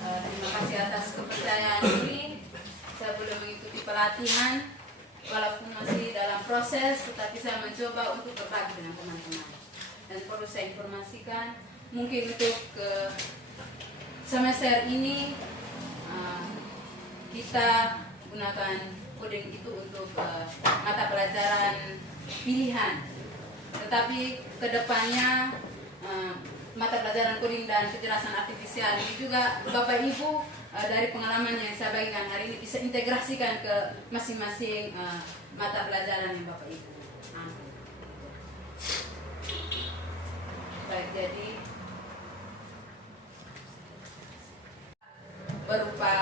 Terima kasih atas kepercayaan ini. Saya boleh mengikuti pelatihan, walaupun masih dalam proses, tetapi saya mencoba untuk berbagi dengan teman-teman. Dan perlu saya informasikan, mungkin untuk semester ini kita gunakan coding itu untuk mata pelajaran pilihan. Tetapi kedepannya mata pelajaran coding dan kecerdasan artifisial ini juga Bapak Ibu dari pengalaman yang saya bagikan hari ini bisa integrasikan ke masing-masing mata pelajaran yang Bapak Ibu ambil. Baik, jadi berupa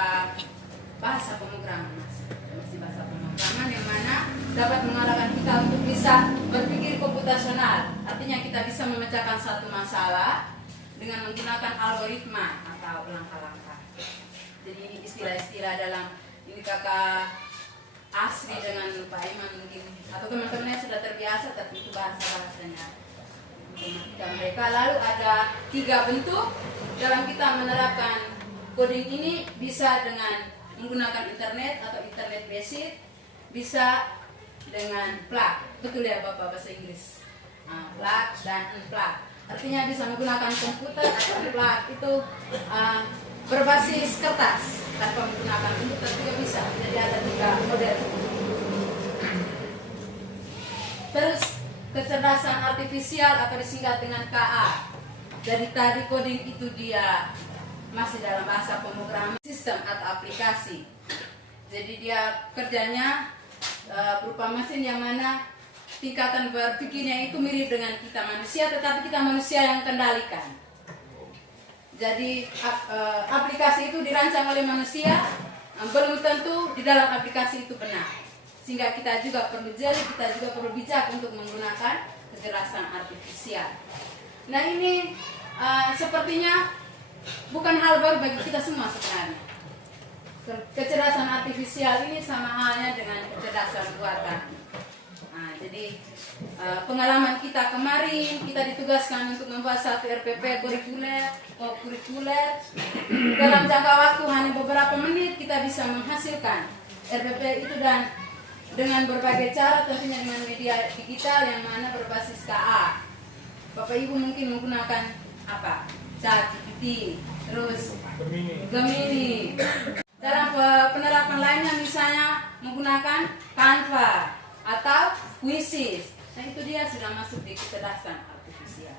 bahasa pemrograman, masih bahasa pemrograman yang mana dapat mengarahkan kita untuk bisa berpikir komputasional. Artinya kita bisa memecahkan satu masalah dengan menggunakan algoritma atau langkah-langkah. Jadi ini istilah-istilah dalam ini kakak Asri dengan Pak Iman mungkin atau teman-teman yang sudah terbiasa, tapi itu bahasa-bahasanya mereka. Lalu ada 3 bentuk dalam kita menerapkan coding ini, bisa dengan menggunakan internet atau internet basic, bisa dengan plug. Betul ya Bapak bahasa Inggris? Plug dan unplug. Artinya bisa menggunakan komputer atau unplug itu berbasis kertas tanpa menggunakan komputer juga bisa. Jadi ada 3 model. Terus kecerdasan artifisial atau disingkat dengan KA. Jadi tadi coding itu dia masih dalam bahasa pemrograman sistem atau aplikasi. Jadi dia kerjanya berupa mesin yang mana tingkatan berpikirnya itu mirip dengan kita manusia, tetapi kita manusia yang kendalikan. Jadi aplikasi itu dirancang oleh manusia, belum tentu di dalam aplikasi itu benar. Sehingga kita juga perlu jeli, kita juga perlu bijak untuk menggunakan kecerdasan artifisial. Nah ini sepertinya bukan hal baru bagi kita semua sebenarnya. Kecerdasan artifisial ini sama halnya dengan kecerdasan buatan. Jadi pengalaman kita kemarin, kita ditugaskan untuk membuat satu RPP kurikuler. Dalam jangka waktu hanya beberapa menit kita bisa menghasilkan RPP itu, dan dengan berbagai cara, tentunya dengan media digital yang mana berbasis KA. Bapak Ibu mungkin menggunakan apa? ChatGPT, terus Gemini. Dalam penerapan lainnya misalnya menggunakan Canva atau Quizzes. Nah itu dia sudah masuk di kecerdasan artifisial.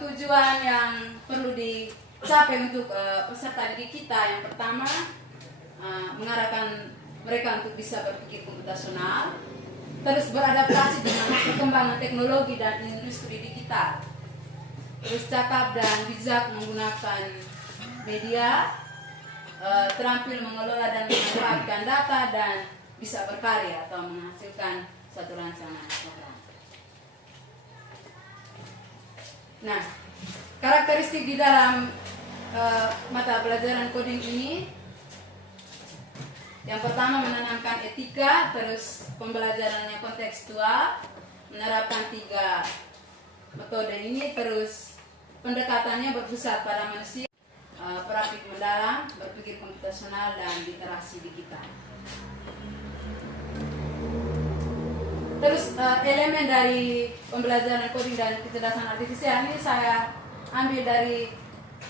Tujuan yang perlu dicapai untuk peserta didik kita, yang pertama mengarahkan mereka untuk bisa berpikir komputasional, terus beradaptasi dengan perkembangan teknologi dan industri digital, terus cakap dan bijak menggunakan media, terampil mengelola dan memanfaatkan data, dan bisa berkarya atau menghasilkan suatu rancangan program. Nah, karakteristik di dalam mata pelajaran coding ini, yang pertama menanamkan etika, terus pembelajarannya kontekstual, menerapkan 3 metode ini, terus pendekatannya berpusat pada manusia, praktik mendalam, berpikir komputasional, dan literasi digital. Terus elemen dari pembelajaran coding dan kecerdasan artifisial ini saya ambil dari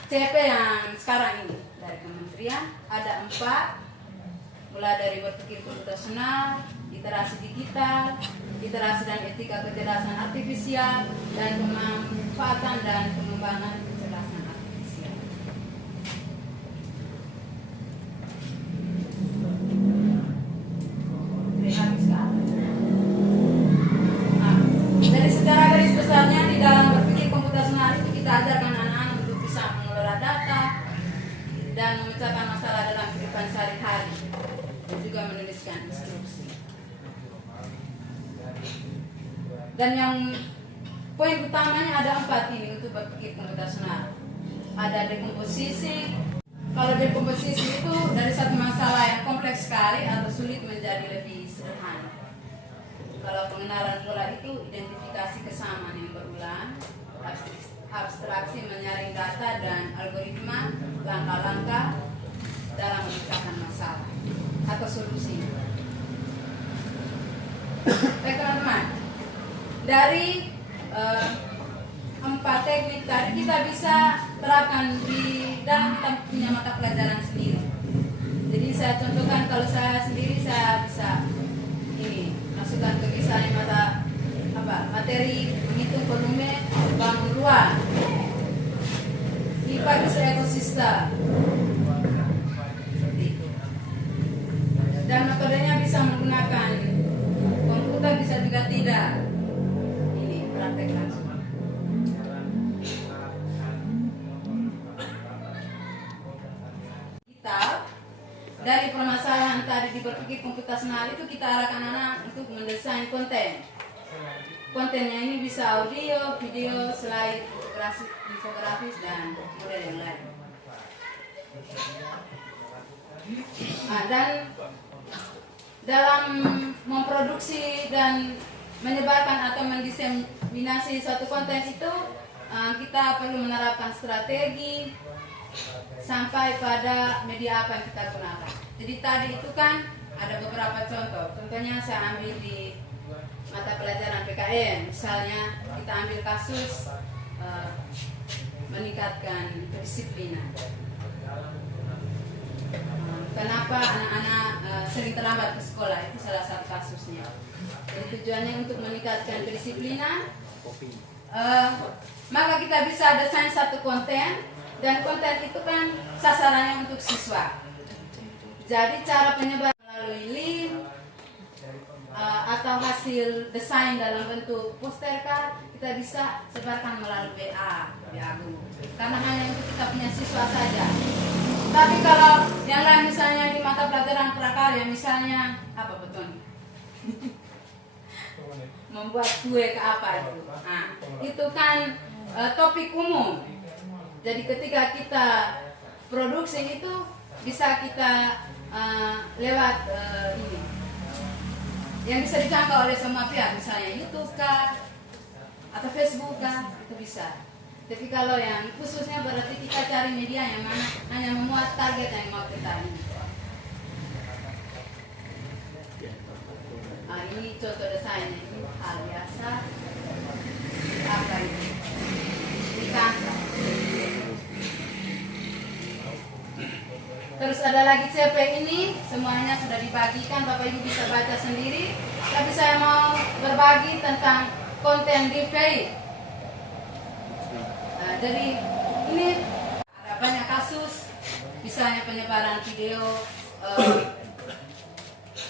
CP yang sekarang ini, dari kementerian. Ada 4, mulai dari berpikir komputasional, literasi digital, literasi dan etika kecerdasan artifisial, dan pemanfaatan dan pengembangan kecerdasan artifisial. Dan yang poin utamanya ada 4 ini untuk berpikir komputasional. Ada dekomposisi. Kalau dekomposisi itu dari satu masalah yang kompleks sekali atau sulit menjadi lebih sederhana. Kalau pengenalan pola itu identifikasi kesamaan yang berulang, abstraksi menyaring data dan algoritma, langkah-langkah dalam memecahkan masalah atau solusi. Baik teman-teman, dari 4 teknik tadi kita bisa terapkan di dalam kita punya mata pelajaran sendiri. Jadi saya contohkan, kalau saya sendiri saya bisa ini masukkan ke misalnya materi menghitung volume bangun ruang, IPA bisa ekosistem seperti itu. Dan metodenya bisa menggunakan komputer, bisa juga tidak. Ini praktekkan. Dari permasalahan tadi di berpikir komputasional itu kita arahkan anak untuk mendesain konten. Kontennya ini bisa audio, video, slide, infografis, dan model yang lain. Dan dalam memproduksi dan menyebarkan atau mendiseminasi suatu konten itu kita perlu menerapkan strategi sampai pada media apa yang kita gunakan. Jadi tadi itu kan ada beberapa contoh. Contohnya saya ambil di mata pelajaran PKN. Misalnya kita ambil kasus meningkatkan kedisiplinan. Kenapa anak-anak sering terlambat ke sekolah, itu salah satu kasusnya. Jadi tujuannya untuk meningkatkan kedisiplinan. Maka kita bisa desain satu konten, dan konten itu kan sasarannya untuk siswa. Jadi cara penyebaran melalui link atau hasil desain dalam bentuk poster card kita bisa sebarkan melalui WA group. Karena hanya untuk kita punya siswa saja. Tapi kalau yang lain misalnya di mata pelajaran prakarya, misalnya apa betul? Membuat kue ke apa itu? Nah, itu kan topik umum. Jadi ketika kita produksi itu bisa kita lewat ini yang bisa dijangkau oleh semua pihak, misalnya YouTube kah atau Facebook kah, itu bisa. Tapi kalau yang khususnya berarti kita cari media yang mana hanya memuat target yang mau kita ini. Ini contoh desainnya, ini hal biasa. Apa ini? Ikan. Terus ada lagi CP ini, semuanya sudah dibagikan, Bapak Ibu bisa baca sendiri. Tapi saya mau berbagi tentang konten DeepFake. Jadi ini ada banyak kasus, misalnya penyebaran video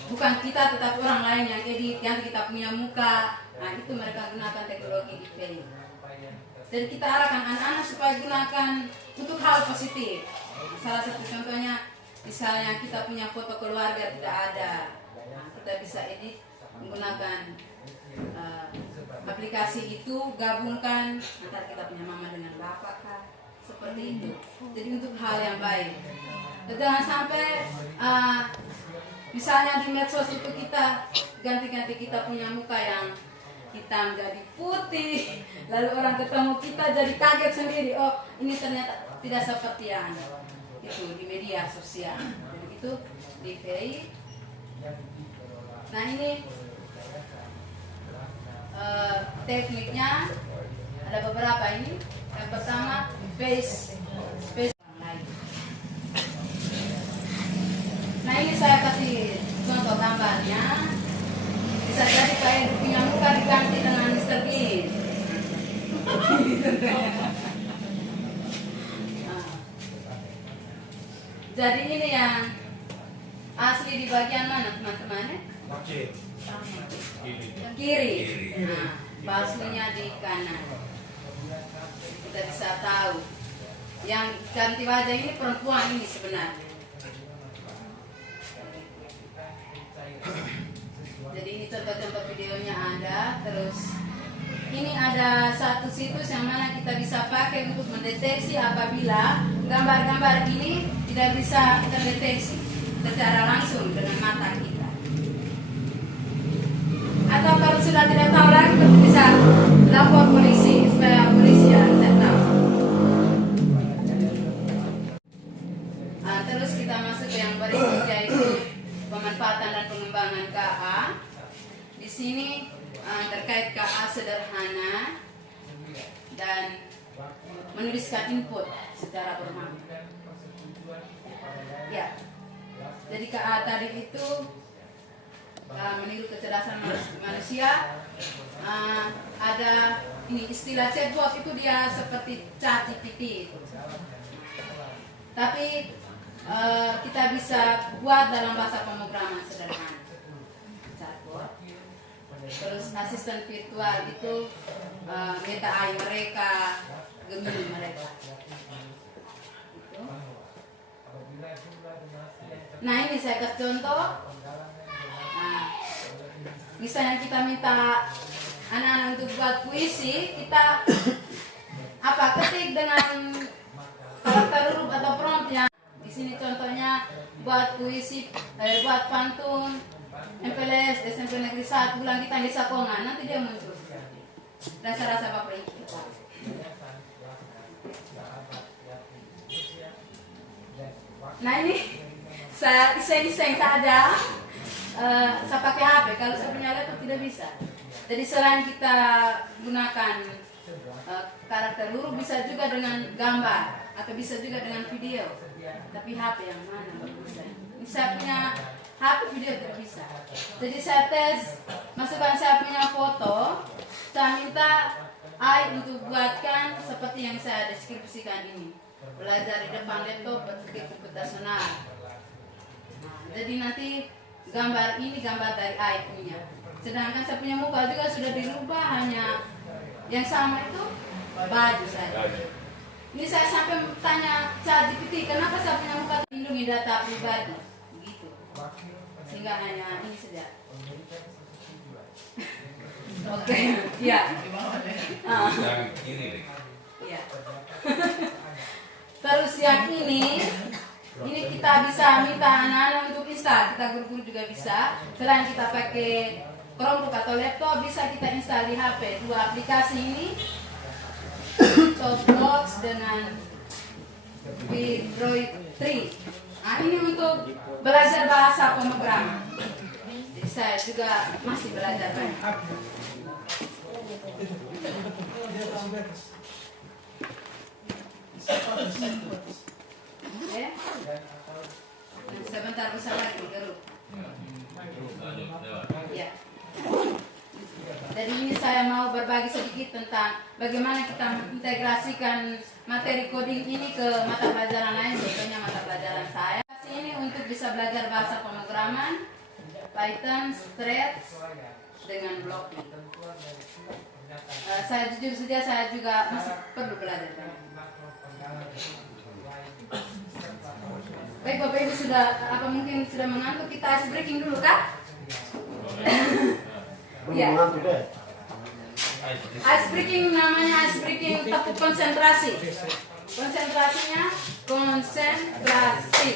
bukan kita tetapi orang lain yang edit, yang kita punya muka. Nah itu mereka gunakan teknologi DeepFake. Jadi kita arahkan anak-anak supaya gunakan untuk hal positif. Salah satu contohnya, misalnya kita punya foto keluarga tidak ada, nah, kita bisa edit menggunakan aplikasi itu, gabungkan antara kita punya mama dengan bapak kah, seperti itu. Jadi untuk hal yang baik. Jangan sampai misalnya di medsos itu kita ganti-ganti kita punya muka yang hitam jadi putih, lalu orang ketemu kita jadi kaget sendiri, oh ini ternyata tidak seperti yang itu di media sosial. Jadi itu di VI. Nah ini tekniknya ada beberapa ini. Yang pertama space lain. Nah ini saya kasih contoh gambarnya. Bisa jadi kayak punya muka diganti dengan Mr. Bean. Jadi ini yang asli di bagian mana teman-teman? Kiri. Nah, palsunya di kanan. Kita bisa tahu. Yang ganti wajah ini perempuan ini sebenarnya. Jadi ini contoh-contoh videonya ada. Terus ini ada satu situs yang mana kita bisa pakai untuk mendeteksi apabila gambar-gambar ini tidak bisa terdeteksi secara langsung dengan mata kita. Atau kalau sudah tidak tahu lagi, kita bisa lapor polisi supaya polisi yang tidak tahu. Terus kita masuk ke yang berikut, yaitu pemanfaatan dan pengembangan KA. Di sini terkait KA sederhana dan menuliskan input secara formal. Ya, jadi KA tadi itu meniru kecerdasan manusia. Ada ini istilah chatbot, itu dia seperti ChatGPT. Tapi kita bisa buat dalam bahasa pemrograman sederhana. Chatbot. Terus asisten virtual itu Meta AI mereka, Gemini mereka. Gitu. Nah, ini saya kasih contoh. Nah, misalnya kita minta anak-anak untuk buat puisi, kita ketik dengan karakter huruf atau prompt yang di sini contohnya buat puisi, buat pantun MPLS SMP Negeri 1 bulan kita di Sakongan, nanti dia muncul. Rasa-rasa Bapak Ibu kita. Nah, ini saya desain saja. Saya pakai HP, kalau saya punya laptop tidak bisa. Jadi selain kita gunakan karakter huruf, bisa juga dengan gambar atau bisa juga dengan video. Tapi HP yang mana bagusnya? Ini saya punya HP, video tidak bisa. Jadi saya tes, masukkan saya punya foto, saya minta AI untuk buatkan seperti yang saya deskripsikan ini. Belajar di depan laptop berpikir komputasional. Nah, jadi nanti gambar ini gambar dari AI punya. Sedangkan saya punya muka juga sudah dirubah, hanya yang sama itu baju saya. Ini saya sampai tanya ChatGPT, kenapa saya punya muka lindungi data pribadi, begitu. Sehingga hanya ini saja. Oke, ya. Iya. Terus yang ini kita bisa minta anak-anak untuk install, kita guru-guru juga bisa. Selain kita pakai Chromebook atau laptop, bisa kita install di HP. Dua aplikasi ini, Softbox dengan Android 3. Nah, ini untuk belajar bahasa pemrograman. Jadi saya juga masih belajar banyak. Ya. Sebentar bisa lagi geruk. Ya. Jadi ini saya mau berbagi sedikit tentang bagaimana kita integrasikan materi coding ini ke mata pelajaran lain, contohnya mata pelajaran saya. Ini untuk bisa belajar bahasa pemrograman, Python, Stretch dengan blocking. Saya jujur saja, saya juga masih perlu belajar. Baik Bapak Ibu, sudah mungkin sudah mengantuk, kita ice breaking dulu kah? Ya. Ice breaking namanya ice breaking tepuk konsentrasi. Konsentrasinya konsentrasi.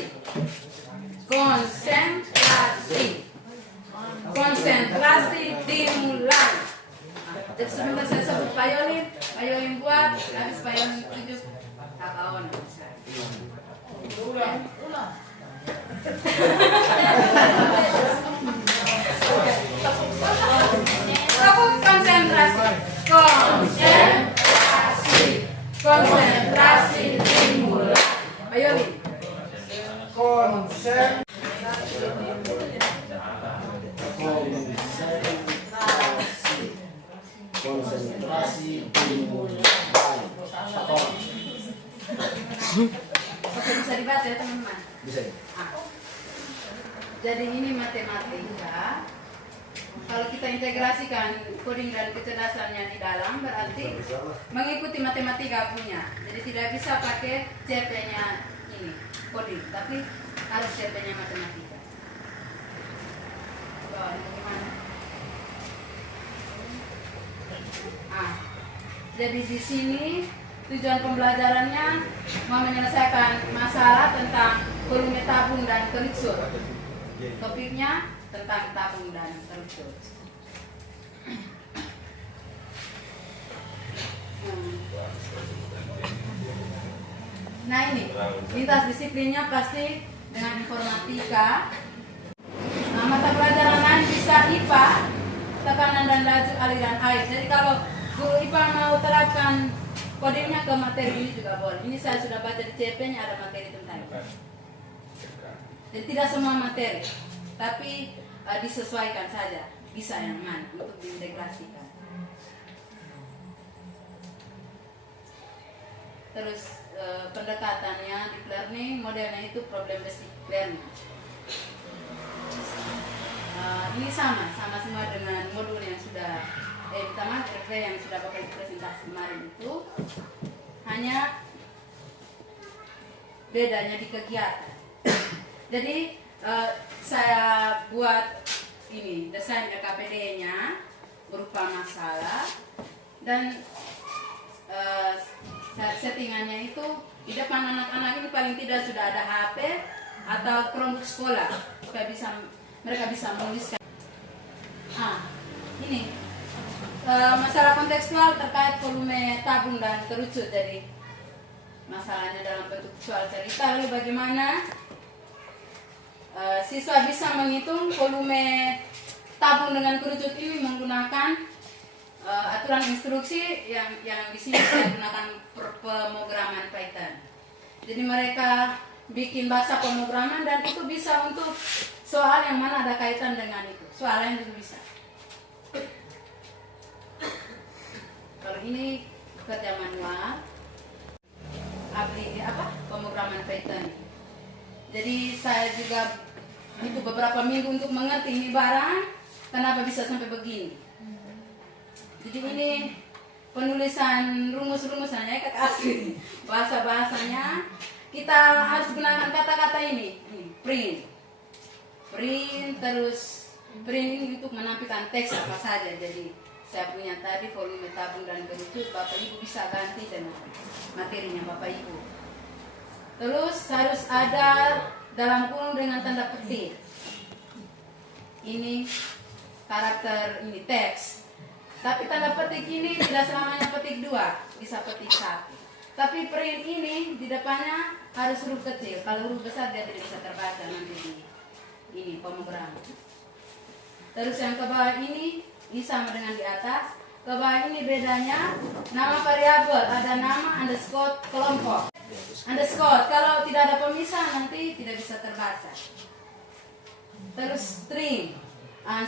Konsentrasi dimulai. Jadi sebentar saya sebut payolin buat, habis payolin 7 kakaon. Konsentrasi dimulai. Payolin. Konsentrasi dimulai. Oke, bisa dibaca ya teman-teman? Bisa. Jadi ini matematika. Kalau kita integrasikan coding dan kecerdasannya di dalam, berarti mengikuti matematika punya. Jadi tidak bisa pakai CP-nya ini coding, tapi harus CP-nya matematika. Coba ini gimana? Jadi di sini tujuan pembelajarannya mau menyelesaikan masalah tentang volume tabung dan kerucut. Topiknya tentang tabung dan kerucut. Nah ini, lintas disiplinnya pasti dengan informatika. Nah, mata pelajaran lain bisa IPA, tekanan dan laju aliran air. Jadi kalau guru IPA mau terapkan kodenya ke materi ini juga boleh. Ini saya sudah baca di CP-nya ada materi tentang itu. Jadi tidak semua materi, tapi disesuaikan saja. Bisa yang mana untuk diintegrasikan. Terus pendekatannya deep learning modelnya itu problem based learning. Ini sama semua dengan modul yang sudah RV yang sudah Bapak presentasi kemarin itu, hanya bedanya di kegiatan. Jadi saya buat ini desain LKPD-nya berupa masalah dan settingannya itu di depan anak-anak ini paling tidak sudah ada HP atau Chromebook sekolah supaya mereka bisa menuliskan. Ini masalah kontekstual terkait volume tabung dan kerucut. Jadi masalahnya dalam bentuk soal cerita, lalu bagaimana siswa bisa menghitung volume tabung dengan kerucut ini menggunakan aturan instruksi yang di sini saya gunakan pemrograman Python. Jadi mereka bikin bahasa pemrograman dan itu bisa untuk soal yang mana ada kaitan dengan itu. Soal lain itu bisa. Kalau ini kerja manual, pemrograman Python. Jadi saya juga butuh beberapa minggu untuk mengerti ini barang, kenapa bisa sampai begini. Jadi ini penulisan rumus-rumusannya kata asli, bahasa-bahasanya kita harus gunakan kata-kata ini print, terus print ini untuk menampilkan teks apa saja. Jadi saya punya tadi volume tabung dan kerucut, Bapak Ibu bisa ganti dengan materinya Bapak Ibu. Terus harus ada dalam kurung dengan tanda petik. Ini karakter ini teks. Tapi tanda petik ini tidak selamanya petik 2, bisa petik 1. Tapi print ini di depannya harus huruf kecil. Kalau huruf besar dia tidak bisa terbaca nanti di ini pemrograman. Terus yang ke bawah ini sama dengan di atas. Ke bawah ini bedanya nama variabel, ada nama underscore kelompok. Underscore kalau tidak ada pemisah nanti tidak bisa terbaca. Terus string.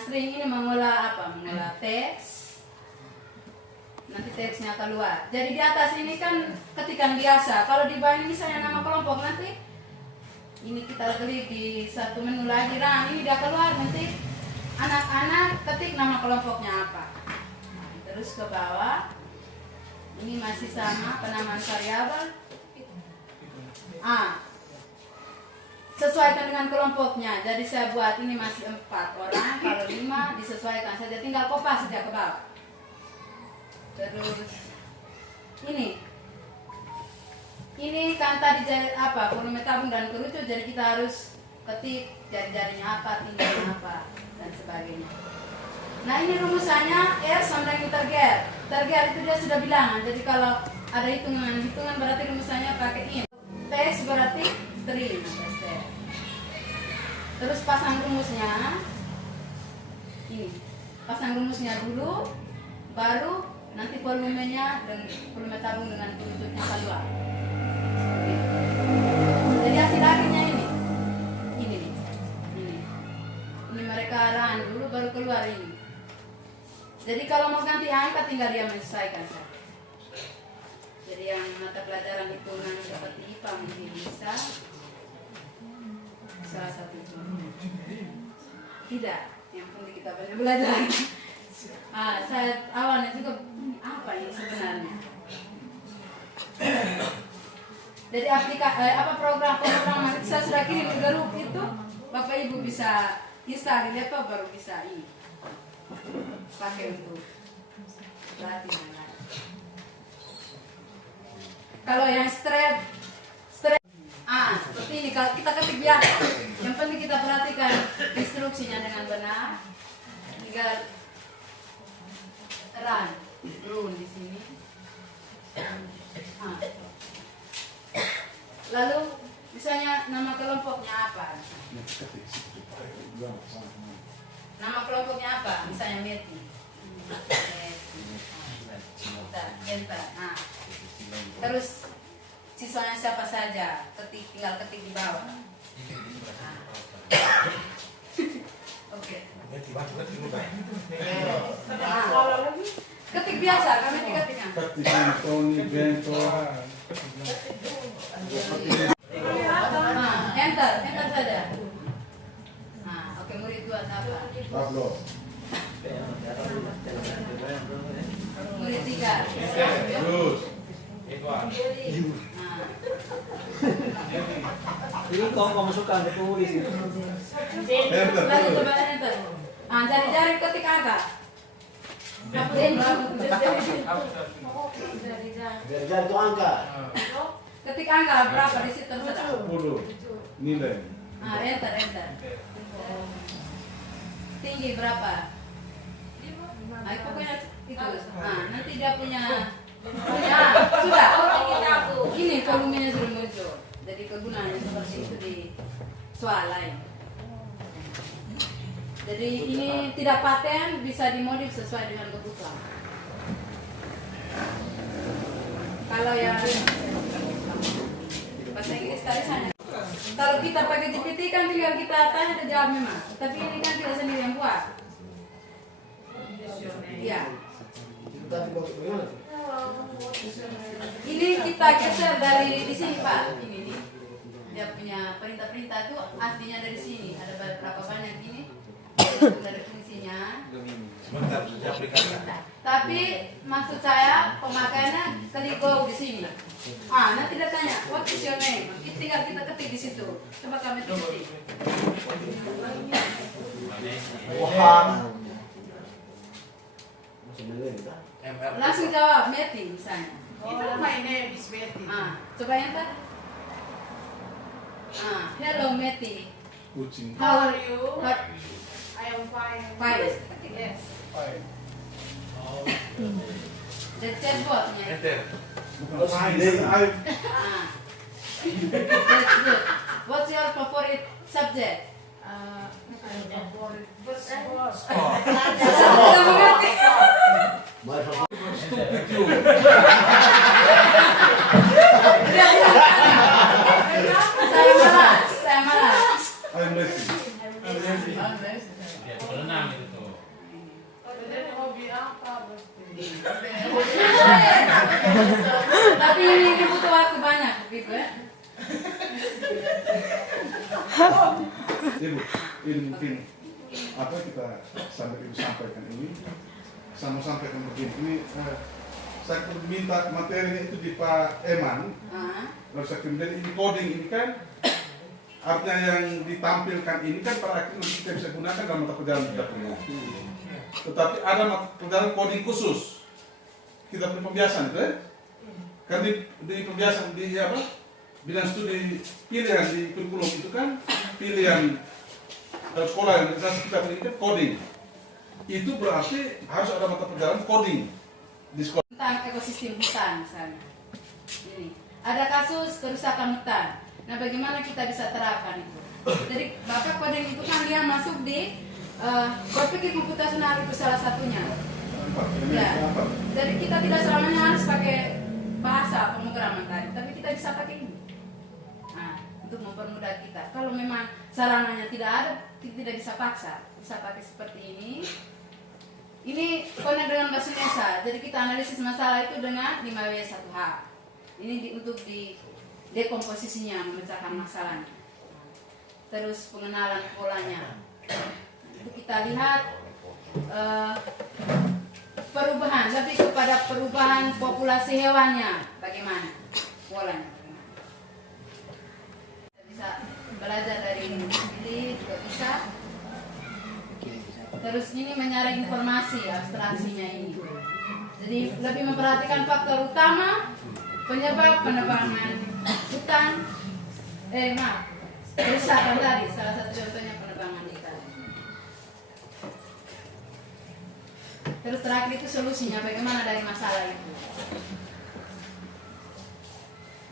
String ini mengolah apa? Mengolah teks. Nanti teksnya keluar. Jadi di atas ini kan ketikan biasa. Kalau di bawah ini misalnya nama kelompok, nanti ini kita klik di satu menu lagi, ini dia keluar, nanti anak-anak ketik nama kelompoknya apa. Terus ke bawah ini masih sama penamaan variabel. Sesuaikan dengan kelompoknya. Jadi saya buat ini masih 4 orang, kalau 5 disesuaikan saja, tinggal kopas saja ke bawah. Terus ini kan tadi volume tabung dan kerucut, jadi kita harus ketik jari-jarinya apa, tingginya apa dan sebagainya. Nah ini rumusannya R sama dengan target. Target itu dia sudah bilangan, jadi kalau ada hitungan berarti rumusannya pakai ini. Teks berarti string. Terus pasang rumusnya ini, pasang rumusnya dulu, baru nanti volumenya dan volume tabung dengan kerucutnya keluar. Jadi hasil akhirnya ini mereka run dulu baru keluar ini. Jadi kalau mau ganti angka tinggal dia menyesuaikan saja. Jadi yang mata pelajaran hitungan seperti IPA mungkin bisa salah satu itu. Tidak, yang penting kita banyak belajar. Saya awalnya juga apa ini sebenarnya. Jadi program saya sudah kirim ke grup itu, Bapak Ibu bisa install di laptop baru bisa ini pakai untuk berarti. Kalau yang straight, seperti ini. Kalau kita ketik biasa, yang penting kita perhatikan instruksinya dengan benar. Tinggal run di sini. Lalu misalnya nama kelompoknya apa? Nama kelompoknya apa? Misalnya Meti. Enter. Nah, terus siswanya siapa saja? Tinggal ketik di bawah. Oke. Ketik biasa, kami ketiknya. Tony Bento. Enter saja. Oke, murid dua apa? Pablo. Murid tiga. Terus. Ini kau masukkan ke tulis itu. Enter. Lalu coba enter. Jari-jari ketik angka. Jari itu angka. Ketik angka berapa di situ terserah. 10 nilai. Enter. Tinggi berapa? Pokoknya itu. Nanti dia punya sudah. Ini volumenya sudah muncul. Jadi kegunaannya seperti itu di soal lain. Jadi ini tidak paten, bisa dimodif sesuai dengan kebutuhan. Kalau yang bahasa Inggris tadi sana. Kalau kita pakai GPT kan tinggal kita tanya dan jawab memang. Tapi ini kan kita sendiri yang buat. Iya. Ini kita geser dari di sini Pak. Ini nih. Dia punya perintah-perintah itu aslinya dari sini. Ada berapa banyak ini? Dari fungsinya. Tapi maksud saya pemakaiannya klik go di sini. Nanti dia tanya what is your name? Tinggal kita ketik di situ. Coba kami ketik. Langsung jawab Meti misalnya. My name is Betty. Coba enter. Hello Meti. Kucing. How are you? How- I am fine. Fine. Yes. The chatbotnya. Bukan saya. That's good. What's your favorite subject? Bus. Tidak mengerti. Saya malas. I'm Messi. Dan hobi apa pasti? Tapi ini butuh waktu banyak begitu ya. Ibu, ini mungkin apa kita sampaikan ini sama sampaikan begini. Ini saya minta materinya itu di Pak Eman. Lalu saya kemudian ini coding ini kan artinya yang ditampilkan ini kan pada akhirnya kita bisa gunakan dalam mata pelajaran kita punya. Tetapi ada mata pelajaran coding khusus. Kita punya pembiasan itu ya. Kan di pembiasan di apa? Bidang studi pilihan di kurikulum itu kan pilihan sekolah yang kita berikan coding. Itu berarti harus ada mata pelajaran coding di sekolah. Tentang ekosistem hutan misalnya. Ini ada kasus kerusakan hutan. Nah, bagaimana kita bisa terapkan itu? Jadi Bapak coding itu kan dia masuk di berpikir komputasional itu salah satunya. Ya. Jadi kita tidak selamanya harus pakai bahasa pemrograman tadi, tapi kita bisa pakai ini. Untuk mempermudah kita. Kalau memang sarananya tidak ada, tidak bisa paksa, bisa pakai seperti ini. Ini connect dengan bahasa Indonesia. Jadi kita analisis masalah itu dengan 5W1H. Ini untuk di dekomposisinya, memecahkan masalahnya. Terus pengenalan polanya. Itu kita lihat perubahan, lebih kepada perubahan populasi hewannya, bagaimana polanya. Kita bisa belajar dari ini juga bisa. Terus ini menyaring informasi, abstraksinya ini. Jadi lebih memperhatikan faktor utama Penyebab penebangan hutan, kerusakan tadi, salah satu contohnya penebangan ikan. Terus terakhir itu solusinya, bagaimana dari masalah itu.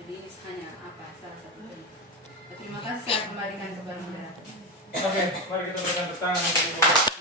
Jadi ini hanya salah satu. Terima kasih, saya kembalikan kepada moderator. Oke, mari kita berikan tangan.